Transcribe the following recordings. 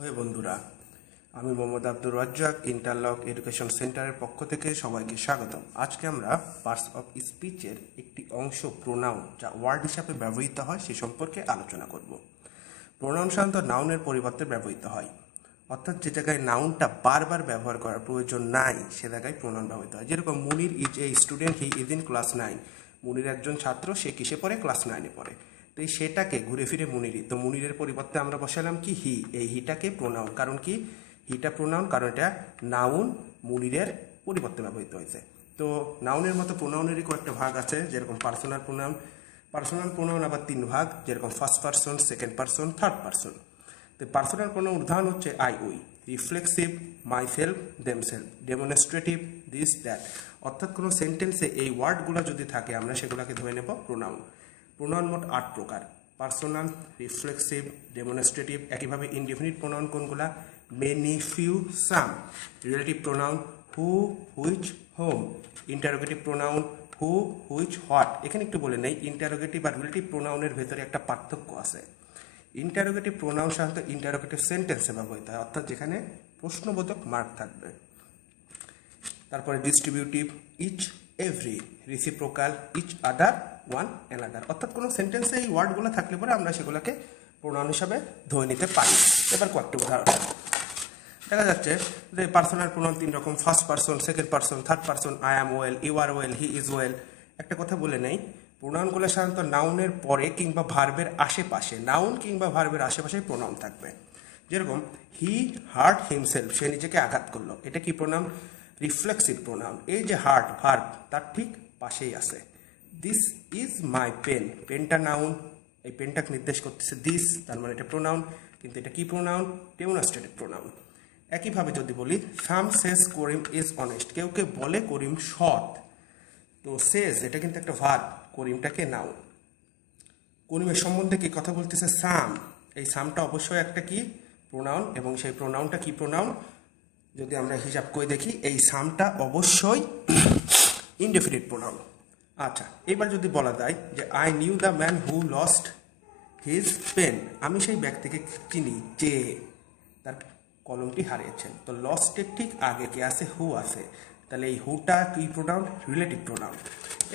ওহে বন্ধুরা, আমি মোহাম্মদ আব্দুর রাজ্জাক ইন্টারলক এডুকেশন সেন্টারের পক্ষ থেকে সবাইকে স্বাগতম। আজকে আমরা পার্টস অফ স্পিচের একটি অংশ প্রোনাউন, যা ওয়ার্ড হিসাবে ব্যবহৃত হয় সে সম্পর্কে আলোচনা করব। প্রোনাউন সাধারণত নাউনের পরিবর্তে ব্যবহৃত হয়, অর্থাৎ যে জায়গায় নাউনটা বারবার ব্যবহার করার প্রয়োজন নাই সে জায়গায় প্রোনাউন ব্যবহৃত হয়। যেরকম Munir is a student, he is in class 9। Munir একজন ছাত্র, সে কিসে পড়ে? ক্লাস 9-এ পড়ে। তো সেটাকে ঘুরে ফিরে মুনিরই, তো মুনিরের পরিবর্তে আমরা বসালাম কি? হি। এই হিটাকে প্রোনাউন, কারণ কি হিটা প্রোনাউন? কারণ এটা নাউন মুনিরের পরিবর্তে ব্যবহৃত হয়েছে। তো নাউনের মতো প্রোনাউনেরই কয়েকটা ভাগ আছে, যেরকম পার্সোনাল প্রোনাউন। পার্সোনাল প্রোনাউন আবার 3 ভাগ, যেরকম first person, second person, third person. তো পার্সোনাল প্রোনাউন উদাহরণ হচ্ছে I, we, reflexive, myself, themselves, demonstrative, this, that. অর্থাৎ কোনো সেন্টেন্সে এই ওয়ার্ডগুলো যদি থাকে আমরা সেগুলোকে ধরে নেব প্রোনাউন। প্রোনাউন মোট 8 প্রকার: পার্সোনাল, রিফ্লেক্সিভ, ডেমনস্ট্রেটিভ। একইভাবে ইনডিফিনিট প্রোনাউন কোনগুলা? Many, few, some. Relative pronoun who, which, home. Interrogative pronoun who, which, what. এখানে একটু বলে নেই, ইন্টারোগেটিভ আর রিলেটিভ প্রোনাউনের ভেতরে একটা পার্থক্য আছে। ইন্টারোগেটিভ প্রোনাউন সাধারণত ইন্টারোগেটিভ সেন্টেন্সে ব্যবহৃত হয়, অর্থাৎ যেখানে প্রশ্নবোধক মার্ক থাকবে। তারপরে distributive each, every. Reciprocal each other, one another. অর্থাৎ কোনো সেন্টেন্সে এই ওয়ার্ডগুলো থাকলে পরে আমরা সেগুলোকে প্রোনাউন হিসাবে ধরে নিতে পারি। এবার কয়েকটি উদাহরণ দেখা যাচ্ছে যে পার্সোনাল প্রোনাউন 3 রকম: first person, second person, third person. I am well, you are well, he is well. একটা কথা বলে নেই, প্রোনাউনগুলো সাধারণত নাউনের পরে কিংবা ভার্বের আশেপাশে, নাউন কিংবা ভার্বের আশেপাশে প্রোনাউন থাকবে। যেরকম হি হার্ট হিমসেলফ, সে নিজেকে আঘাত করলো। এটা কি প্রোনাউন? Reflexive pronoun. এই যে হার্ট ভার্ব, তার ঠিক পাশেই আছে। দিস ইজ মাই পেন, পেনটা নাউন, এই পেনটাকে নির্দেশ করতেছে দিস, তার মানে এটা প্রোনাউন। কিন্তু এটা কি প্রোনাউন? Demonstrative pronoun. একইভাবে যদি বলি সাম সেজ করিম ইজ অনেস্ট, কেউ কে বলে করিম সৎ, তো সেজ এটা কিন্তু একটা ভার্ব, করিমটাকে নাউন। করিমের সম্বন্ধে কি কথা বলতেছে? সাম। এই সামটা অবশ্যই একটা কি প্রোনাউন, এবং সেই প্রোনাউনটা কি প্রোনাউন? যদি আমরা হিসাব করে দেখি, এই সামটা অবশ্যই ইনডেফিনিট প্রোনাউন। আচ্ছা, এবার যদি বলা যায় যে I knew the man who lost his pen, আমি সেই ব্যক্তিকে চিনি যে তার কলমটি হারিয়েছেন। তো লস্টের ঠিক আগে কে আছে? হু আছে। তাহলে এই হুটা কি প্রোনাউন? Relative pronoun.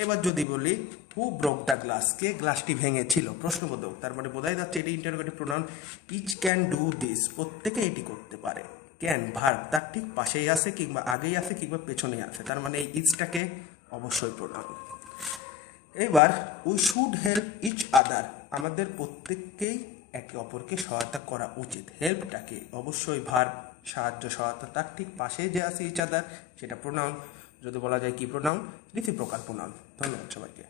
এবার যদি বলি হু ব্রোক দ্য গ্লাস, কে গ্লাসটি ভেঙেছিল? প্রশ্নবোধক, তার মানে বোঝাই যাচ্ছে এটি interrogative pronoun. Each can do this, প্রত্যেকে এটি করতে পারে। ক্যান ভার্ব, তার ঠিক পাশেই আছে কিংবা আগেই আছে কিংবা পেছনেই আছে, তার মানে এই ইচটাকে অবশ্যই প্রোনাউন। এবার we should help each other, আমাদের প্রত্যেককেই একে অপরকে সহায়তা করা উচিত। হেল্পটাকে অবশ্যই ভার্ব, সাহায্য, সহায়তা, তার ঠিক পাশে যে আছে ইচ আদার, সেটা প্রোনাউন। যদি বলা যায় কি প্রোনাউন? Reciprocal pronoun. ধন্যবাদ সবাইকে।